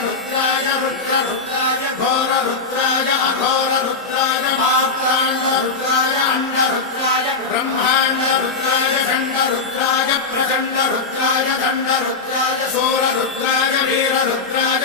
रुद्राय घोररुद्राय अघोररुद्राय मात्राण्डरुद्राय अण्डरुद्राय ब्रह्माण्डरुद्राय खण्डरुद्राय प्रचण्डरुद्राय दण्डरुद्राय शूररुद्राय वीररुद्राय